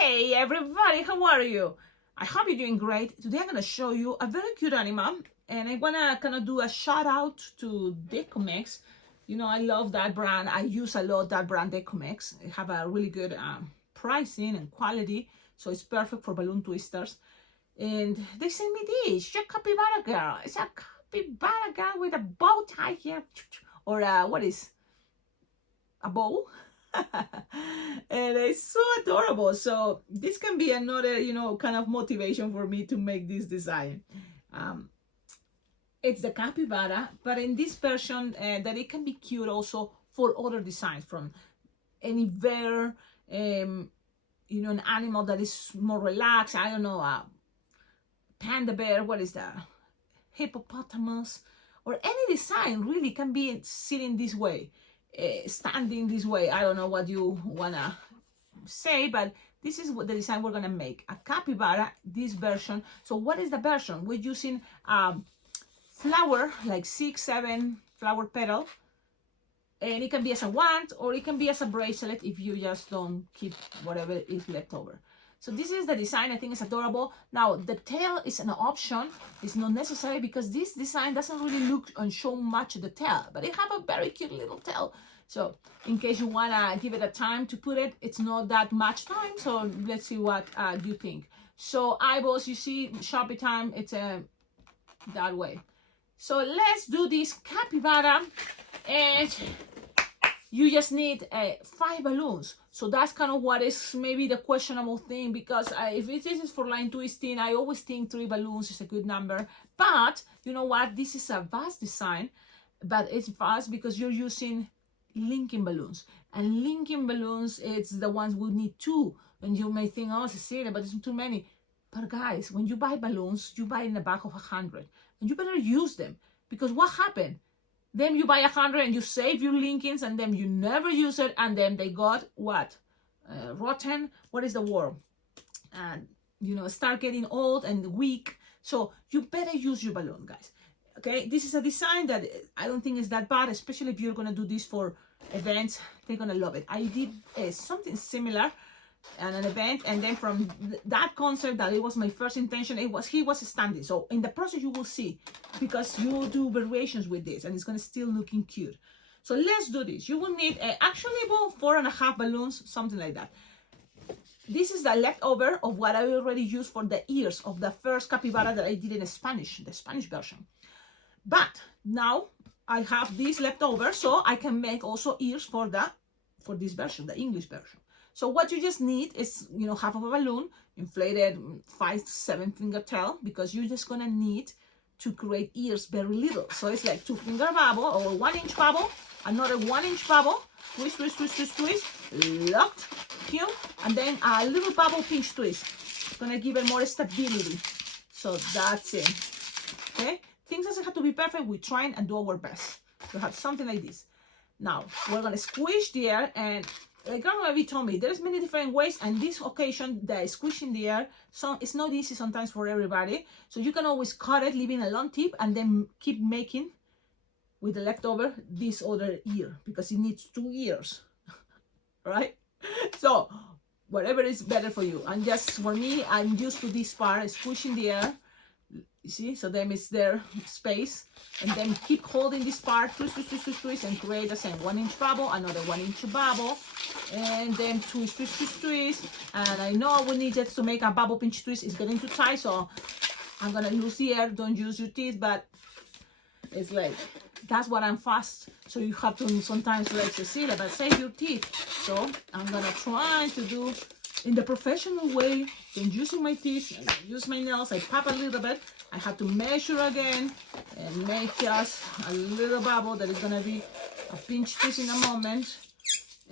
Hey everybody, how are you? I hope you're doing great. Today I'm gonna show you a very cute animal, and I wanna kind of do a shout out to Decomex. You know, I love that brand. I use a lot that brand Decomex. They have a really good pricing and quality, so it's perfect for balloon twisters. And they sent me this. It's a capybara girl. It's a capybara girl with a bow tie here, or what is a bow. And it's so adorable. So this can be another, you know, kind of motivation for me to make this design. It's the capybara, but in this version that it can be cute also for other designs, from any bear, you know, an animal that is more relaxed. I don't know, panda bear, what is that, hippopotamus, or any design really can be sitting this way, standing this way. I don't know what you wanna say, but this is what the design we're gonna make, a capybara, this version. So what is the version? We're using flower, like 6-7 flower petal, and it can be as a wand or it can be as a bracelet if you just don't keep whatever is left over. So this is the design. I think it's adorable. Now the tail is an option. It's not necessary because this design doesn't really look and show much of the tail, but it have a very cute little tail. So in case you wanna give it a time to put it, it's not that much time. So let's see what you think. So eyeballs, you see, Sharpie time, it's that way. So let's do this capybara, and you just need 5 balloons. So that's kind of what is maybe the questionable thing, because if this is for line twisting, I always think 3 balloons is a good number. But you know what? This is a vast design, but it's vast because you're using linking balloons. And linking balloons, it's the ones we need 2. And you may think, oh, Cecilia, but it's too many. But guys, when you buy balloons, you buy in the back of 100. And you better use them, because what happened? Then you buy 100 and you save your linkings, and then you never use it, and then they got what? Rotten. What is the word? And you know, start getting old and weak. So you better use your balloon, guys. Okay, this is a design that I don't think is that bad, especially if you're gonna do this for events. They're gonna love it. I did something similar at an event, and then from that concept, that it was my first intention, he was standing. So in the process you will see, because you will do variations with this and it's going to still looking cute. So let's do this. You will need actually about 4.5 balloons, something like that. This is the leftover of what I already used for the ears of the first capybara that I did in Spanish, the Spanish version. But now I have this leftover, so I can make also ears for this version, the English version. So what you just need is, you know, half of a balloon, inflated 5-7 finger tail, because you're just gonna need to create ears very little. So it's like 2-finger bubble or 1-inch bubble, another 1-inch bubble, twist, twist, twist, twist, twist, locked, here, and then a little bubble pinch twist. It's gonna give it more stability. So that's it. Okay, things doesn't have to be perfect. We try and do our best to have something like this. Now we're gonna squish the air, and like Grandma told me, there's many different ways, and this occasion, the squishing the air, so it's not easy sometimes for everybody. So you can always cut it, leaving a long tip, and then keep making with the leftover this other ear, because it needs 2 ears, right? So whatever is better for you. And just for me, I'm used to this part, squishing the air. You see, so then it's their space, and then keep holding this part, twist, twist, twist, twist, twist, and create the same 1-inch bubble, another 1-inch bubble, and then twist, twist, twist, twist. And I know I will need just to make a bubble pinch twist. It's getting too tight, so I'm gonna use the air. Don't use your teeth, but it's like, that's what I'm fast. So you have to sometimes, like Cecilia, but save your teeth. So I'm gonna try to do in the professional way, then using my teeth, and use my nails. I pop a little bit. I have to measure again and make just a little bubble that is gonna be a pinch twist in a moment,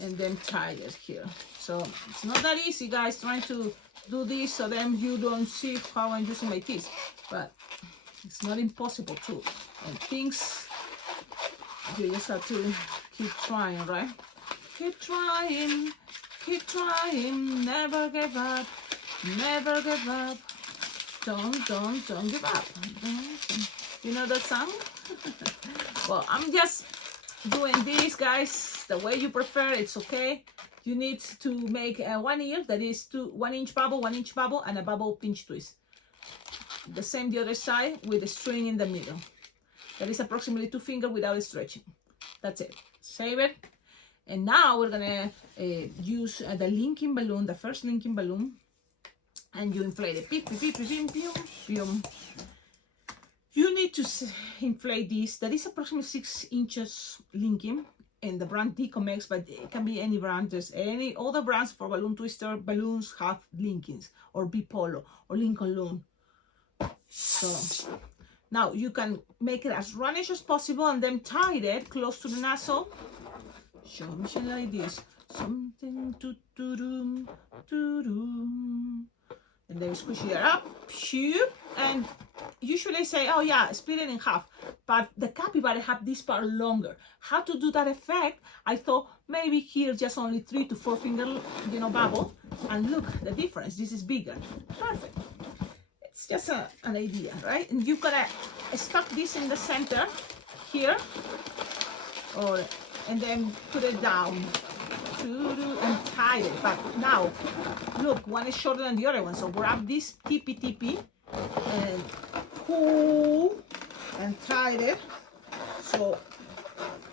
and then tie it here. So it's not that easy, guys, trying to do this so then you don't see how I'm using my teeth, but it's not impossible too. And things, you just have to keep trying, right? Keep trying, never give up, never give up. Don't give up. You know that song? Well, I'm just doing this, guys, the way you prefer. It's okay. you need to make 1 ear, that is 1 inch bubble, 1 inch bubble, and a bubble pinch twist. The same the other side with the string in the middle. That is approximately 2 fingers without stretching. That's it. Save it. And now we're gonna use the linking balloon, the first linking balloon, and you inflate it. Pew, pew, pew, pew, pew, pew. You need to inflate this. That is approximately 6 inches linking, and the brand Decomex, but it can be any brand. There's all the brands for balloon twister balloons have linkings, or Bipolo, or Lincoln Loon. So now you can make it as roundish as possible and then tie it close to the nozzle. Show me like this. Something to do, and then squish it up, and usually say, oh yeah, split it in half. But the capybara have this part longer. How to do that effect? I thought maybe here just only 3 to 4 finger, bubble, and look the difference. This is bigger. Perfect. It's just an idea, right? And you're gonna stuck this in the center here, and then put it down and tie it. But now look, one is shorter than the other one, so grab this tippy and pull and tie it. So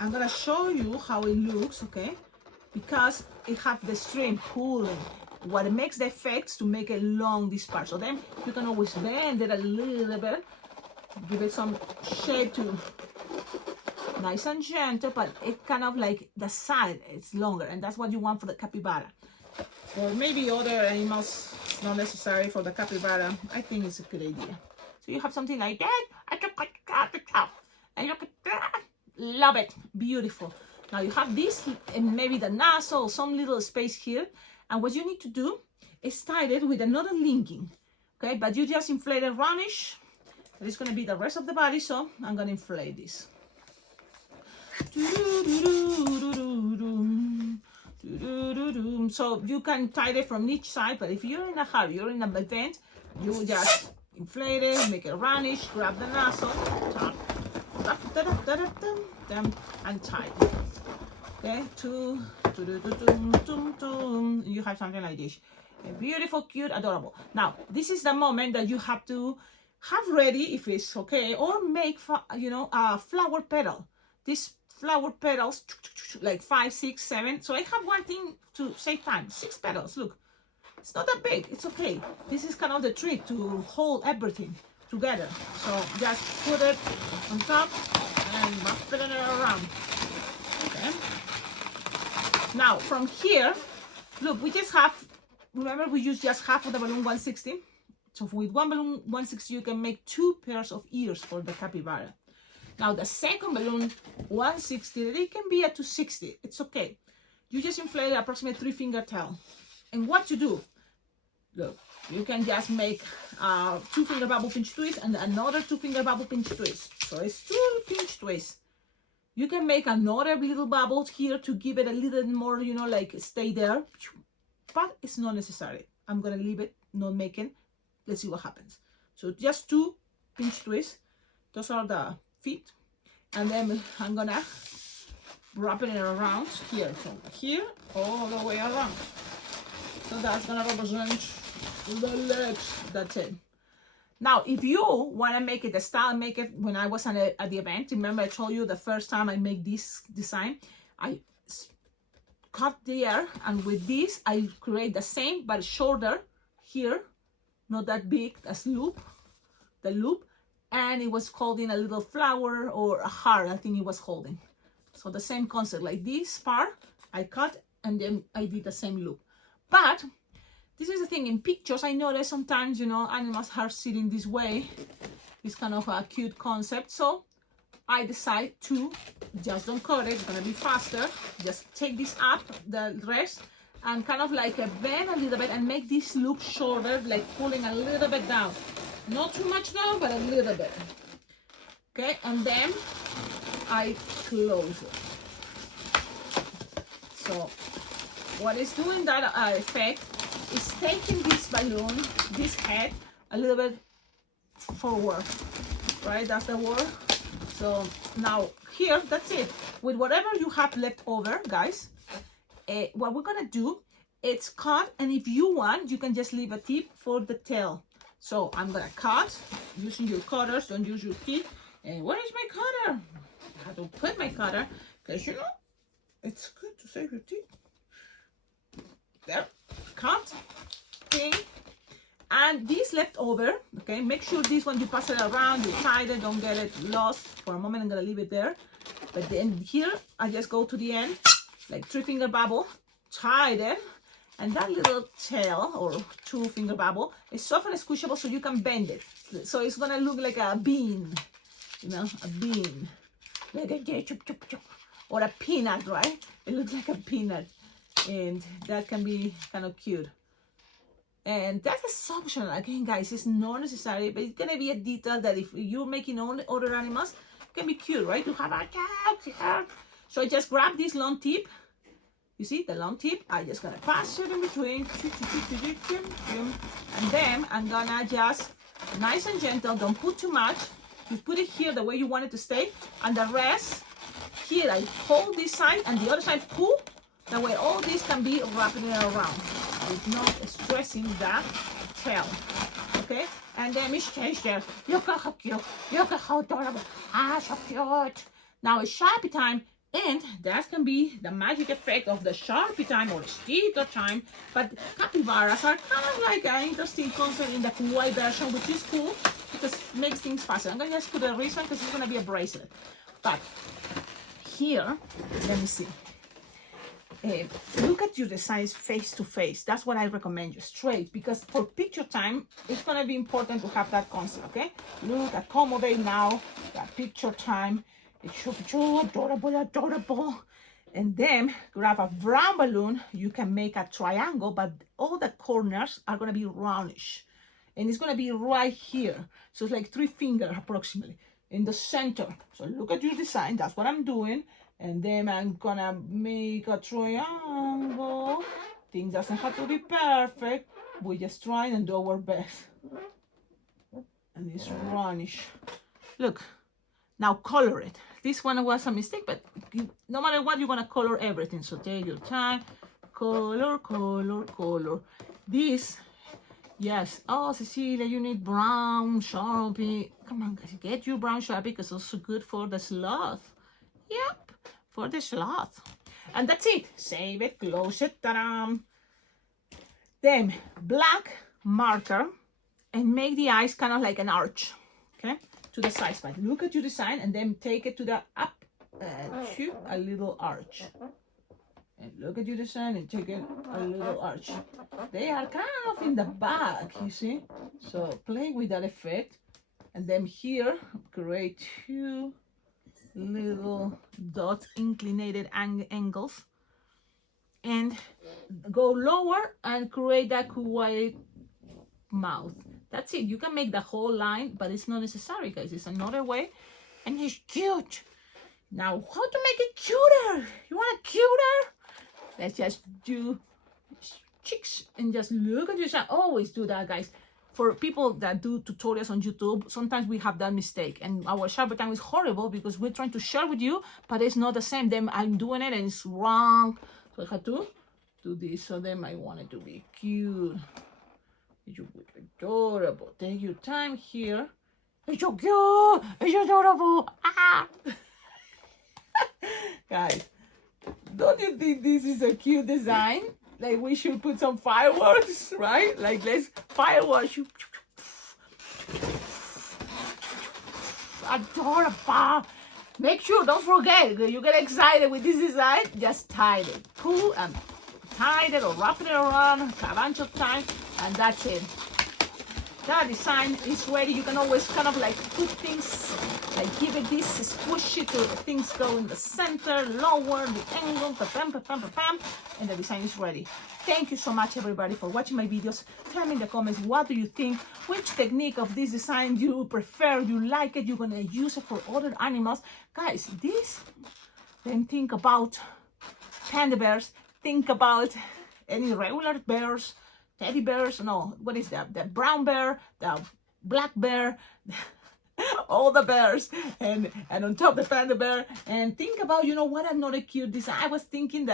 I'm gonna show you how it looks, okay? Because it has the string pulling. What makes the effects to make it long, this part. So then you can always bend it a little bit, give it some shape to nice and gentle, but it kind of like the side, it's longer, and that's what you want for the capybara. Or maybe other animals, it's not necessary for the capybara. I think it's a good idea. So you have something like that, and look at that. Love it, beautiful. Now you have this, and maybe the nozzle, some little space here, and what you need to do is tie it with another linking, okay? But you just inflate it roundish. It's going to be the rest of the body, so I'm going to inflate this. So you can tie it from each side, but if you're in a hurry, you're in an event, you just inflate it, make it roundish, grab the nozzle, and tie it. Okay, you have something like this. Beautiful, cute, adorable. Now, this is the moment that you have to have ready, if it's okay, or make, a flower petal. This flower petals, like 5, 6, 7. So I have one thing to save time. 6 petals. Look, it's not that big. It's okay. This is kind of the trick to hold everything together. So just put it on top and spin it around. Okay. Now from here, look, we just have. Remember, we use just half of the balloon 160. So with one balloon 160, you can make 2 pairs of ears for the capybara. Now the second balloon 160, it can be a 260. It's okay. You just inflate approximately 3 finger tail. And what to do? Look, you can just make 2 finger bubble pinch twist and another 2 finger bubble pinch twist. So it's 2 pinch twists. You can make another little bubble here to give it a little more, like stay there. But it's not necessary. I'm gonna leave it, not making. Let's see what happens. So just 2 pinch twists. Those are the feet, and then I'm gonna wrap it around here, from here all the way around. So that's gonna represent the legs. That's it. Now, if you want to make it the style I make it when I was at the event, remember I told you the first time I made this design, I cut the air, and with this I create the same but shorter here, not that big, as loop, the loop, and it was holding a little flower or a heart, I think it was holding. So the same concept, like this part I cut and then I did the same loop. But this is the thing, in pictures I notice sometimes, animals are sitting this way. It's kind of a cute concept, so I decide to just don't cut it. It's gonna be faster. Just take this up, the rest, and kind of like bend a little bit and make this look shorter, like pulling a little bit down. Not too much down, but a little bit. Okay, and then I close it. So what is doing that effect is taking this balloon, this head, a little bit forward, right? That's the word. So now here, that's it. With whatever you have left over, guys, what we're gonna do, it's cut, and if you want, you can just leave a tip for the tail. So I'm gonna cut using your cutters. Don't use your teeth. And where is my cutter? I have to put my cutter, because you know it's good to save your teeth. There, cut, okay. And this leftover, okay, make sure this one you pass it around, you tie it, don't get it lost. For a moment, I'm gonna leave it there. But then here, I just go to the end, like 3-finger bubble, tie it, and that little tail or 2-finger bubble is soft and squishable, so you can bend it. So it's gonna look like a bean, you know, a bean, like a or a peanut, right? It looks like a peanut, and that can be kind of cute. And that is optional. Again, guys, it's not necessary, but it's gonna be a detail that if you're making other animals, it can be cute, right? To have a cat. So I just grab this long tip. You see the long tip? I just gonna pass it in between, and then I'm gonna just nice and gentle. Don't put too much. You put it here the way you want it to stay, and the rest here I hold this side and the other side pull. That way all this can be wrapping it around. It's not stressing that tail. Okay? And then Miss Change there. Look at how cute. Look at how adorable. Ah, so cute. Now it's Sharpie time. And that can be the magic effect of the Sharpie time or sticker time. But capybaras are kind of like an interesting concept in the Kawaii version, which is cool because it makes things faster. I'm going to just put a wristband because it's going to be a bracelet. But here, let me see. Look at your designs face to face. That's what I recommend you, straight, because for picture time, it's going to be important to have that concept, okay? Look, accommodate now, that picture time. It should be so adorable, adorable. And then grab a brown balloon. You can make a triangle, but all the corners are going to be roundish. And it's going to be right here. So it's like 3 fingers approximately in the center. So look at your design. That's what I'm doing. And then I'm gonna make a triangle. Things doesn't have to be perfect. We just try and do our best. And it's roundish. Look, now color it. This one was a mistake, but no matter what, you're gonna color everything. So take your time. Color, color, color. This, yes. Oh, Cecilia, you need brown Sharpie. Come on, guys, get you brown Sharpie because it's also good for the sloth. Yep. For the sloth. And that's it. Save it, close it. Ta-da! Then black marker and make the eyes kind of like an arch, okay, to the sides. But look at your design and then take it to the up and shoot a little arch. And look at your design and take it a little arch. They are kind of in the back, you see. So play with that effect. And then here, create 2 little dots, inclinated angles, and go lower and create that kawaii mouth. That's it. You can make the whole line, but it's not necessary, guys. It's another way, and it's cute. Now, how to make it cuter? You want it cuter? Let's just do cheeks and just look at yourself. Always do that, guys. For people that do tutorials on YouTube, sometimes we have that mistake, and our Sharpie time is horrible because we're trying to share with you, but it's not the same. Then I'm doing it and it's wrong. So I have to do this. So then I want it to be cute. It's adorable. Take your time here. It's so cute. It's adorable. Ah! Guys, don't you think this is a cute design? Like we should put some fireworks, right? Like let's fireworks. Adorable. Make sure, don't forget, you get excited with this design, just tie it. Pull and tie it or wrap it around a bunch of times, and that's it. That design is ready. You can always kind of like put things, like give it this squish it to the things go in the center, lower the angle, and the design is ready. Thank you so much, everybody, for watching my videos. Tell me in the comments, what do you think? Which technique of this design you prefer? You like it? You're gonna use it for other animals, guys? This. Then think about panda bears. Think about any regular bears. Teddy bears, no, what is that? The brown bear, the black bear, all the bears, and on top the panda bear. And think about, you know, what another cute design. I was thinking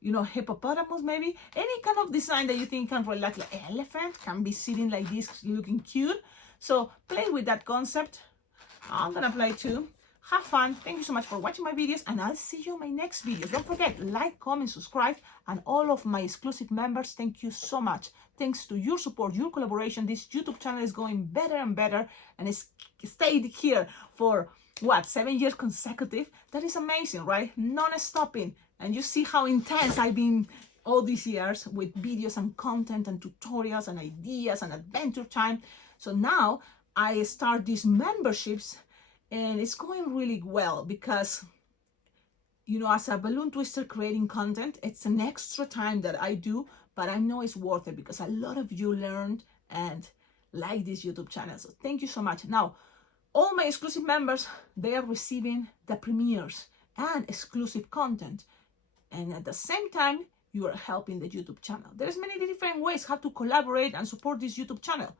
you know, hippopotamus maybe, any kind of design that you think can relax. Like elephant can be sitting like this, looking cute. So play with that concept. I'm gonna play too. Have fun. Thank you so much for watching my videos, and I'll see you in my next videos. Don't forget, like, comment, subscribe, and all of my exclusive members, thank you so much. Thanks to your support, your collaboration, this YouTube channel is going better and better, and it's stayed here for what, 7 years consecutive. That is amazing, right? Non-stopping. And you see how intense I've been all these years with videos and content and tutorials and ideas and adventure time. So now I start these memberships, and it's going really well because, you know, as a balloon twister creating content, it's an extra time that I do, but I know it's worth it because a lot of you learned and like this YouTube channel. So thank you so much. Now, all my exclusive members, they are receiving the premieres and exclusive content. And at the same time, you are helping the YouTube channel. There's many different ways how to collaborate and support this YouTube channel.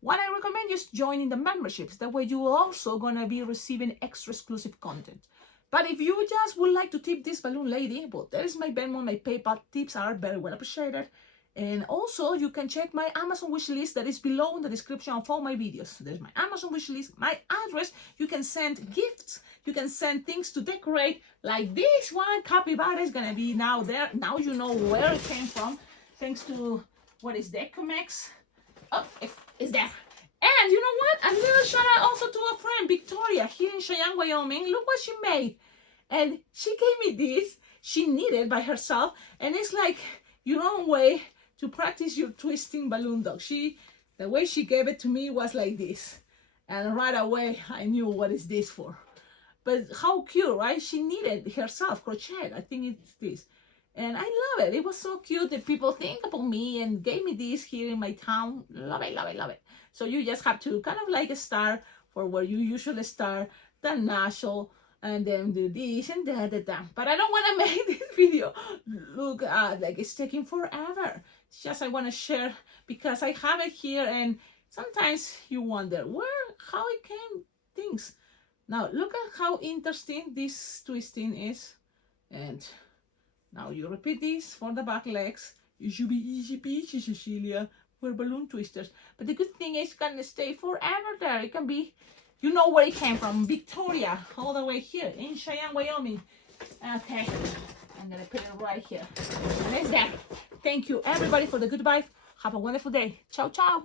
What I recommend is joining the memberships. That way you're also gonna be receiving extra exclusive content. But if you just would like to tip this balloon lady, well, there's my Venmo, my PayPal. Tips are very well appreciated. And also you can check my Amazon wishlist that is below in the description of all my videos. There's my Amazon wishlist, my address. You can send gifts. You can send things to decorate, like this one. Capybara is gonna be now there. Now you know where it came from. Thanks to, what is Decomex? Oh, it's there. And you know what? A little shout out also to a friend, Victoria, here in Cheyenne, Wyoming. Look what she made. And she gave me this. She knitted by herself. And it's like your own way to practice your twisting balloon dog. The way she gave it to me was like this. And right away, I knew what is this for. But how cute, right? She knitted herself, crochet. I think it's this. And I love it. It was so cute that people think about me and gave me this here in my town. Love it, love it, love it. So you just have to kind of like start for where you usually start, the national, and then do this and that. But I don't want to make this video look like it's taking forever. It's just I want to share because I have it here, and sometimes you wonder how it came things. Now look at how interesting this twisting is. And now you repeat this for the back legs. It should be easy peasy, Cecilia. We're balloon twisters. But the good thing is it can stay forever there. It can be, you know where it came from, Victoria, all the way here in Cheyenne, Wyoming. Okay, I'm gonna put it right here. And it's there. Thank you everybody for the good vibe. Have a wonderful day. Ciao, ciao.